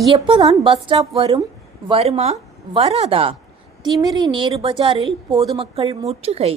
எப்பதான் bus stop வரும்? வருமா வராதா? திமிரி நேரு பஜாரில் பொதுமக்கள் முற்றுகை.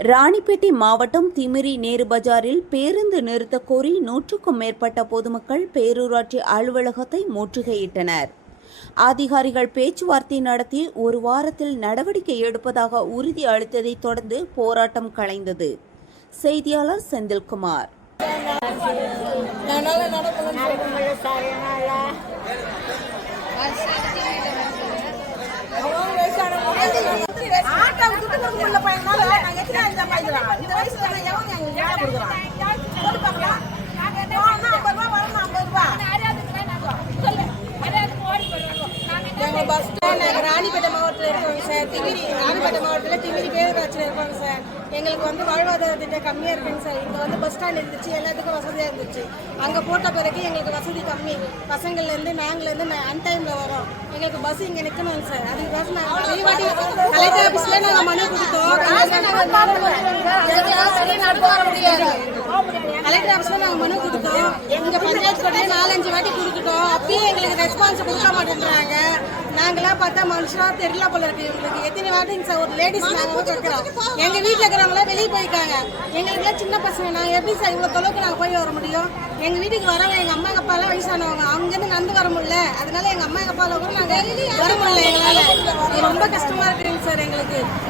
ராணிப்பேட்டை மாவட்டம் திமிரி நேரு பஜாரில் பேருந்து நிறுத்தக் கோரி 100க்கும் மேற்பட்ட பொதுமக்கள் பேரூராட்சி அலுவலகத்தை முற்றுகையிட்டனர். அதிகாரிகள் பேச்சுவார்த்தை நடத்தி ஒரு வாரத்தில் நடவடிக்கை எடுப்பதாக உறுதி அளித்ததை தொடர்ந்து போராட்டம் கலைந்தது. செய்தியாளர் செந்தில்குமார். ராணிப்பேட்டை மாவட்டத்தில் இருக்கோங்க சார். ராணிப்பேட்டை மாவட்டத்தில் திமிரி பேரூராட்சியில் இருக்கோங்க சார். எங்களுக்கு வாழ்வாதார திட்டம் கம்மியாக இருக்குங்க சார். இங்கே பஸ் ஸ்டாண்ட் இருந்துச்சு, எல்லாத்துக்கும் வசதியாக இருந்துச்சு. அங்கே போட்ட பிறகு எங்களுக்கு வசதி கம்மி. பசங்கள்லேருந்து நாங்கள்லேருந்து அன்டைமில் வரோம். எங்களுக்கு பஸ் இங்கே நிற்கணும் சார். அதுக்கு நாங்கள் நிறைய வாட்டி கலெக்டர் ஆஃபீஸில் நாங்கள் மனு கொடுத்தோம். கலெக்டர் ஆஃபீஸில் நாங்கள் மனு கொடுத்தோம். இங்கே பஞ்சாயத்து கூட 4-5 வாட்டி கொடுத்துட்டோம். அப்பயும் எங்களுக்கு ரெஸ்பான்ஸ் கொடுக்க மாட்டேன்றாங்க. நாங்களாம் பார்த்தா மனுஷனா தெரியல போல இருக்கு. எங்களுக்கு எத்தனை வாட்டிங்க சார் ஒரு லேடிஸ் நாங்கள் கேட்குறோம். எங்கள் வீட்டில் இருக்கிறவங்களாம் வெளியே போயிருக்காங்க. எங்களுக்குலாம் சின்ன பசங்க. நாங்கள் எப்படி சார் இவ்வளோ தொலைவுக்கு நாங்கள் போய் வர முடியும்? எங்கள் வீட்டுக்கு வரவங்க எங்கள் அம்மா அப்பாலாம் வயசானவங்க. அங்கேருந்து நடந்து வர முடியல. அதனால எங்கள் அம்மா அப்பாவில் கூட நாங்கள் வர முடியல. எங்களால் ரொம்ப கஷ்டமாக இருக்குதுங்க சார்.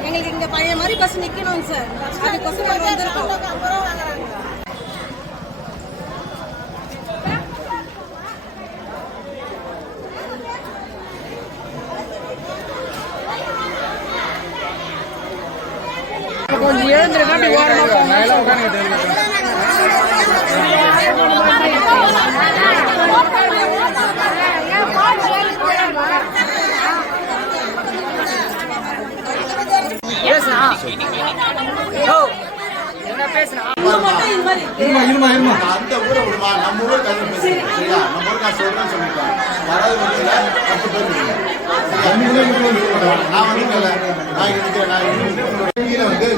எங்களுக்கு இங்கே பழைய மாதிரி பஸ் நிற்கணுங்க சார். அதுக்கோசம் நாங்கள் வந்திருக்கோம். கொஞ்சம் எழுந்துருக்காண்டி அந்த ஊரை விடுமா, நம்ம ஊர் கதை பேசுறீங்களா? நம்ம ஊருக்கு நான் சொல்றேன்னு சொல்லிட்டேன். யாராவது வந்து 10 பேர் நான் வந்து கீழே வந்து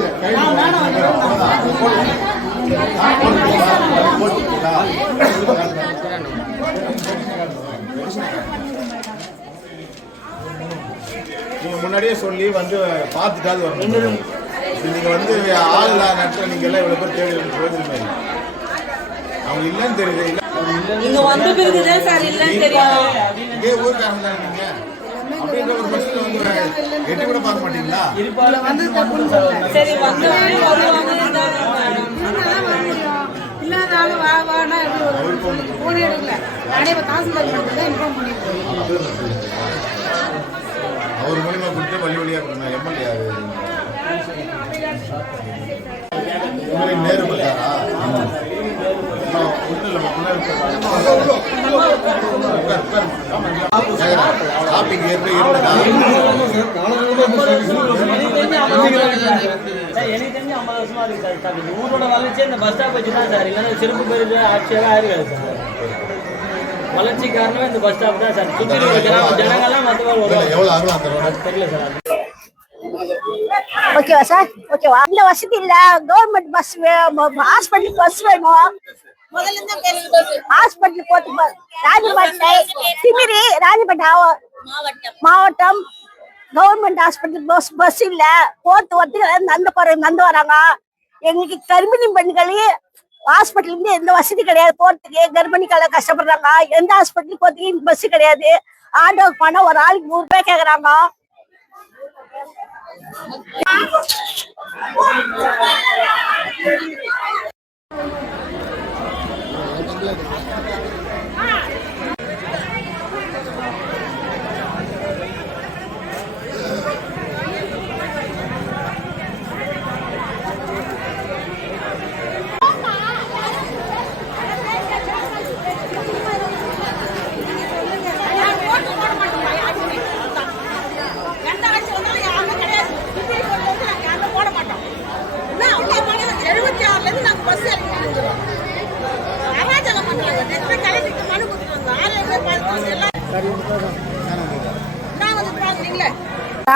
நீங்க முன்னாடியே சொல்லி வந்து பார்த்துட்டாது வரணும். நீங்க வந்து ஆள் இல்லாத நேரத்தில் நீங்க எல்லாம் இவ்வளவு பேர் தேடி போயிருந்தீங்க. அவங்க இல்லன்னு தெரியுது. நீங்க வந்து பிறகுதான் சார் இல்லன்னு தெரியும். இதே ஊர்க்காரங்க தான் நீங்க. அப்படின்ற ஒரு பஸ்ல வந்து எட்டி கூட பார்க்க மாட்டீங்களா? சரி வந்து இல்லாத ஆளு வானா போனே எடுக்கல. நானே தாசில்தார் இன்ஃபார்ம் பண்ணிருக்கேன். அவர் மூலியமா கொடுத்து வழி வழியா கொடுங்க. எம்எல்ஏ யாரு? நேரு பஜாரா? ஷாப்பிங் எப்படி இருந்ததா? எனக்கு தெரிஞ்சு 50 வருஷமா இருக்கு சார். இந்த ஊரோட வளர்ச்சி இந்த பஸ் ஸ்டாப் வச்சு தான் சார். இல்லைன்னா சிறப்பு பேருந்து ஆட்சியாக ஆயிருக்காது சார். வளர்ச்சி காரணமே இந்த பஸ் ஸ்டாப் தான் சார். சுற்றி ஜனங்கள்லாம் எவ்வளவு ஆகலாம் தெரியல சார். ஓகேவா சார்? ஓகேவா? அந்த வசதி இல்ல. கவர்மெண்ட் பஸ் ஹாஸ்பிட்டல் பஸ் வேணும். ஹாஸ்பிட்டல் போட்டு ராஜபாட்டை திமிரி ராஜபாட்டை மாவட்டம் கவர்மெண்ட் ஹாஸ்பிட்டல் பஸ் இல்ல. போட்டு நடந்து வராங்க. எங்களுக்கு கர்ப்பிணி பெண்கள் ஹாஸ்பிட்டல் இருந்து எந்த வசதி கிடையாது. போறதுக்கு கர்ப்பிணிக்கால கஷ்டப்படுறாங்க. எந்த ஹாஸ்பிட்டல் போறதுக்கு பஸ் கிடையாது. ஆட்டோக்கு போனா ஒரு ஆளுக்கு 100 ரூபாய் கேக்குறாங்க.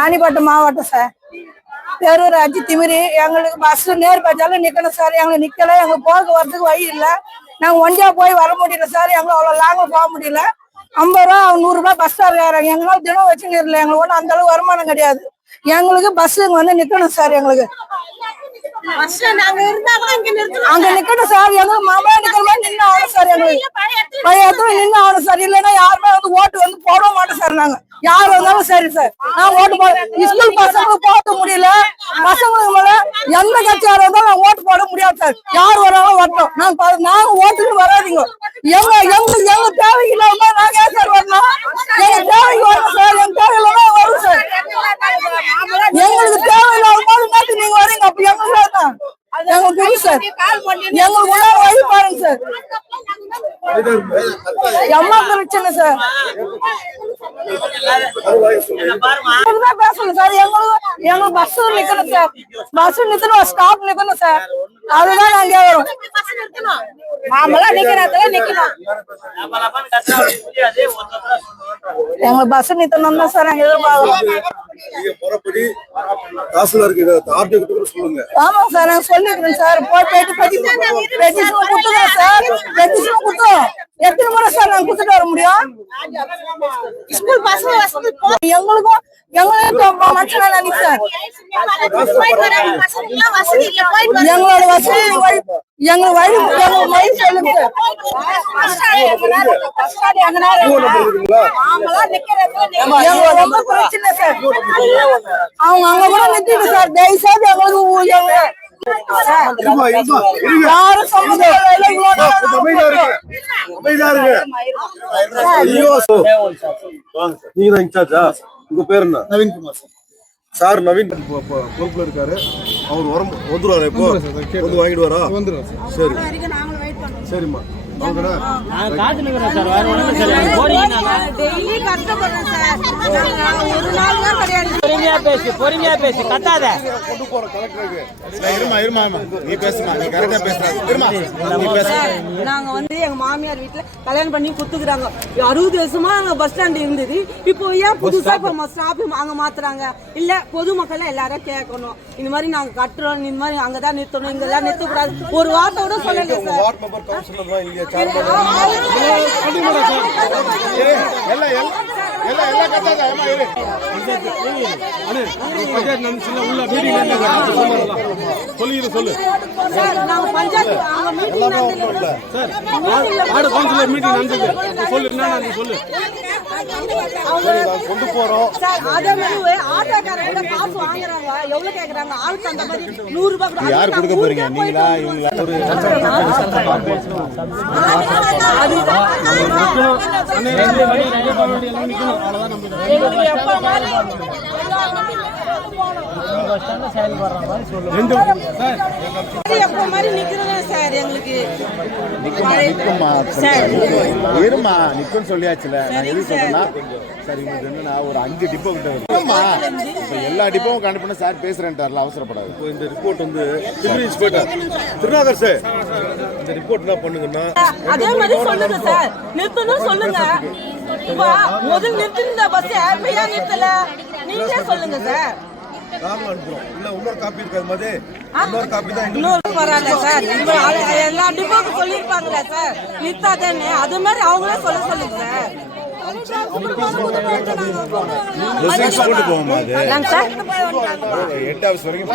ராணிப்பேட்டை மாவட்டம் சார். பேரூராட்சி திமிரி. எங்களுக்கு பஸ் நேர் பஞ்சாலும் நிக்கணும் சார். எங்களுக்கு நிக்கல, எங்க போக வரதுக்கு வழி இல்லை. நாங்க ஒண்டியா போய் வர முடியல சார். எங்களுக்கு அவ்வளவு லாங்க போக முடியல. 50 ரூபா 100 ரூபாய் பஸ் சார் ஏறாங்க. எங்களால தினம் வச்சுன்னு இல்லை. எங்களுக்கு ஒன்றும் அந்த அளவு வருமானம் கிடையாது. எங்களுக்கு பஸ் வந்து நிக்கணும் சார். எங்களுக்கு அங்க நிக்கணும் சார். எங்களுக்கு மாமா நிக்கிற மாதிரி நின்று ஆகணும் சார். எங்களுக்கு பழைய இடத்துல நின்று ஆகணும் சார். இல்லைன்னா யாருமே வந்து ஓட்டு வந்து போட மாட்டோம் சார். நாங்க யார் வந்தாலும் சரி சார். நான் ஓட்டு போட ஸ்கூல் பசங்களுக்கு போட முடியல. பசங்களுக்கு மேல எந்த கட்சியா இருந்தாலும் நான் ஓட்டு போட முடியாது சார். யார் வராலும் வரட்டும். நாங்க ஓட்டுக்கு வராதிங்க. எங்க தேவை இல்லாம நாங்க ஏன் சார் வரணும்? எங்க தேவைக்கு வரணும் சார். எங்க தேவை இல்லாம வரும் சார். எங்களுக்கு தேவையில்லாத போது நீங்க வரீங்க. அப்ப எங்களுக்கு தான் எங்களுக்கு சார். எங்களுக்கு உள்ள வழி பாருங்க சார். அம்மா பிரச்சனை சார். பேசணும் சார். எங்களுக்கு பஸ் நிக்கணும் சார். பஸ் நிக்கணும், ஸ்டாப் நிக்கணும் சார். அதுதான் நாங்க வரும். மாமெல்லாம் நிக்கிறதுல நிக்கணும். எங்களுக்கு பஸ் நிக்கணும் தான் சார் நாங்க எதிர்பார்க்கிறோம். ஆமா சார், நாங்க சொல்லிக்கிறோம் சார். போய் பெட்டிஷன் கொடுத்துருவோம் சார். பெட்டிஷன் கொடுத்தோம். எத்தனை முறை சார் நாங்க கொடுத்துட்டு வர முடியும்? ஸ்கூல் பசங்க எங்களுக்கும் மனுஷனா நினைச்சு சார். எங்களோட வசதி எங்களுக்கு வழி சொல்லுங்க சார். எங்களுக்கு ரொம்ப பிரச்சனை சார். அவங்க அங்க கூட நிறுத்திட்டு சார். தயவுசெய்து எங்களுக்கு யாரும் சம்மந்தம் உங்க பேர் என்ன? நவீன்குமார் சார். நவீன் பொறுப்புல இருக்காரு. அவர் வந்துருவாரு. இப்போ வந்து வாங்கிட்டு வரா? சரி சரிம்மா. பொறுமையா பேசு, கத்தாத. நாங்க வந்து எங்க மாமியார் வீட்டுல கல்யாணம் பண்ணி குத்துக்கிறாங்க. 60 வருஷமா நாங்க பஸ் ஸ்டாண்ட் இருந்தது. இப்போ ஏன் புதுசா இப்ப ஸ்டாப் அங்க மாத்துறாங்க? இல்ல பொதுமக்கள் எல்லாரும் கேட்கணும். இந்த மாதிரி நாங்க கட்டுறோம், இந்த மாதிரி அங்கதான் நிறுத்தணும், இங்கெல்லாம் நிறுத்த கூடாது. ஒரு வார்த்தையோட சொல்லல சார். கொண்டு போறோம். அதே மாதிரி ஆட்டோக்காரங்க காசு வாங்குறாங்க. எவ்வளவு கேக்குறாங்க? ஆளுக்கு அந்த மாதிரி 100 ரூபாய். யார் கொடுக்க போறீங்க? நீங்களா இவங்களா? எப்ப மாதிரி நிக்கிறோம் சார். எங்களுக்கு இருமா நிக்கும் சொல்லியாச்சுல. நான் எது சொல்றேன்னா சார், உங்களுக்கு என்னன்னா ஒரு 5 டிப்போ கிட்ட வருமா? இப்ப எல்லா டிப்போவும் கண்டுபிடினா சார் பேசுறேன்ட்டார்ல, அவசரப்படாது. இப்போ இந்த ரிப்போர்ட் வந்து திருநாகர் சார், இந்த ரிப்போர்ட் என்ன பண்ணுங்கன்னா அதே மாதிரி சொல்லுங்க சார். நிறுத்தணும் சொல்லுங்க. இப்ப முதல் நிறுத்திருந்த பஸ் யாருமையா நிறுத்தல, நீங்களே சொல்லுங்க சார். நாம அனுப்புறோம். இல்ல இன்னொரு காப்பி இருக்காது மாதிரி இன்னொரு காப்பி தான் இன்னொரு வரால சார். எல்லா டிப்போக்கும் சொல்லியிருப்பாங்களே சார் நிறுத்தாதேன்னு. அது மாதிரி அவங்களே சொல்லுங்க சார். கொண்டு போவோமா? அது 8 ஹவர்ஸ் வரைக்கும்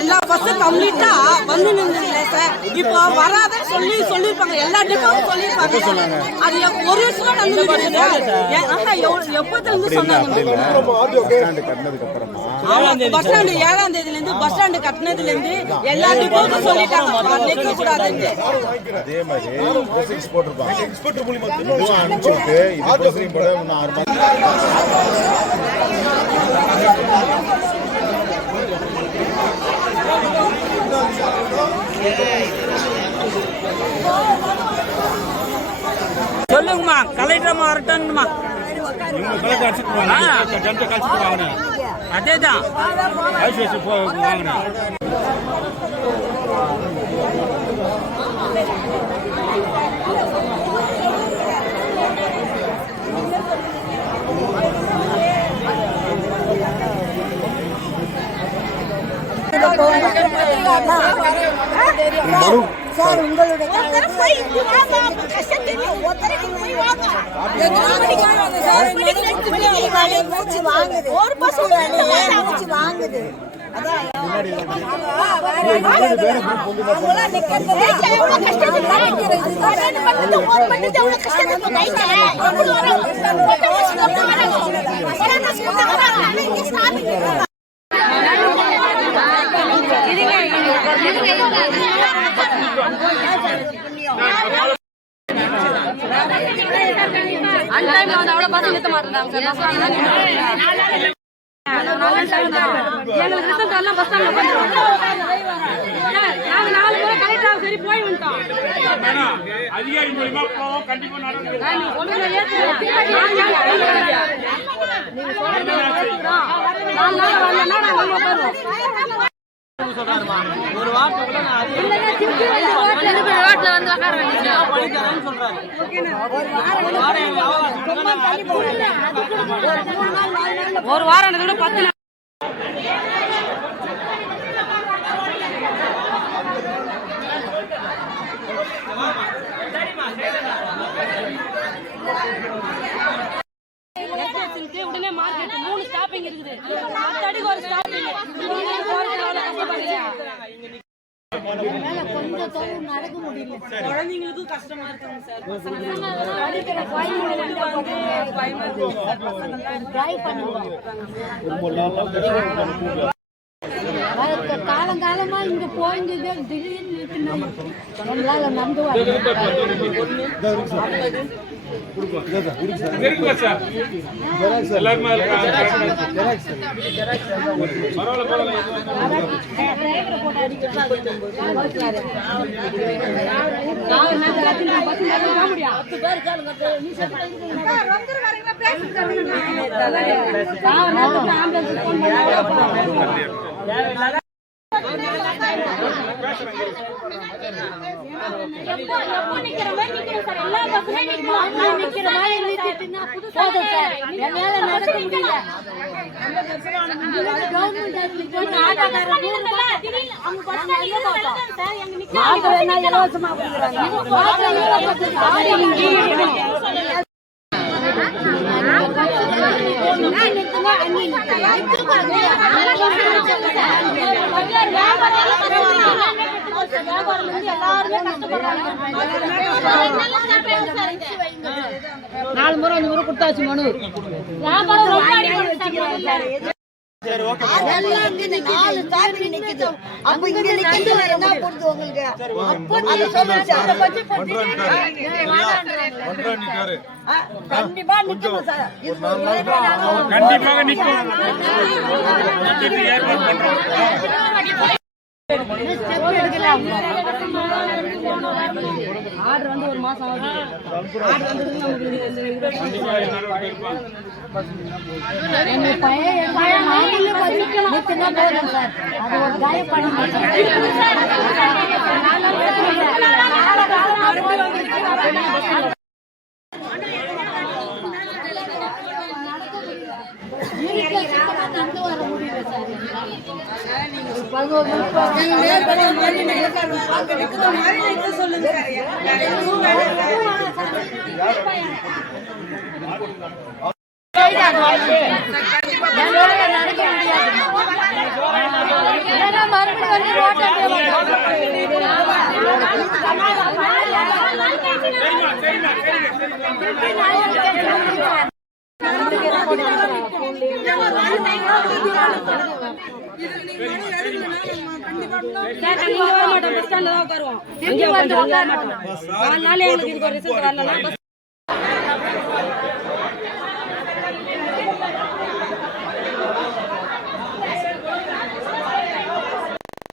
எல்லா பஸ்ஸும் கம்ப்ளீட்டா வந்து நின்றுல சார். இப்போ வராத சொல்லிருப்பாங்க. எல்லா டிப்போவும் சொல்லிருப்பாங்க. அது ஒரு வருஷமா எப்பத்துல இருந்து சொன்னாங்க? பஸ் ஸ்டாண்டு 7ஆம் தேதியில இருந்து பஸ் ஸ்டாண்டு கட்டினதுல இருந்து எல்லா டிப்போவும் சொல்லிட்டாங்க நிக்க கூடாதுன்னு. அதே மாதிரி போட்டிருப்பாங்க. எக்ஸ்போர்ட் மூலமா அனுப்பிச்சுட்டு இது போட இன்னும் 6 மாதம் சொல்லுங்கம்மா. கலெக்டர் வரட்டும்மா. அதேதான் மனு சார் உங்களுடைய போய் கஷ்டம் தெரியும் வாங்குது ஒரு பசங்க வாங்குது அதிகாரி மூலமா போவோம் கண்டிப்பா ஒரு வாரத்துக்குள்ள ஒரு வாரம் 10 உடனே மார்க்கெட் 3 ஸ்டாப்பிங் இருக்குது. 10 அடிக்கு ஒரு ஸ்டாப்பிங். குழந்தைங்களுக்கும் கஷ்டமா இருக்குங்க சார். காலங்காலமா இங்க போயிட்டு திடீர்னு நம்மளால நம்பு நாலு முறை 5 முறை கொடுத்தாச்சு மனு. கண்டிப்பாக நிற்கும். ஆர்டர் வந்து ஒரு மாசம் ஆகுது. ஆர்டர் வந்து நமக்கு பையன் போதும் சார். அது ஒரு காயம் பண்ண நடந்து வர முடியல சார்.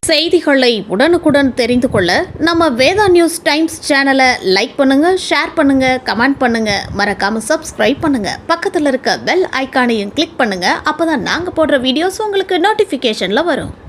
செய்திகளை உடனுக்குடன் தெரிந்து கொள்ள நம்ம வேதா நியூஸ் டைம்ஸ் சேனலை லைக் பண்ணுங்க, ஷேர் பண்ணுங்க, கமெண்ட் பண்ணுங்க, மறக்காம சப்ஸ்கிரைப் பண்ணுங்க. பக்கத்தில் இருக்க பெல் ஐகானையும் கிளிக் பண்ணுங்க. அப்பதான் நாங்க போடுற வீடியோஸ் உங்களுக்கு நோட்டிபிகேஷன்ல வரும்.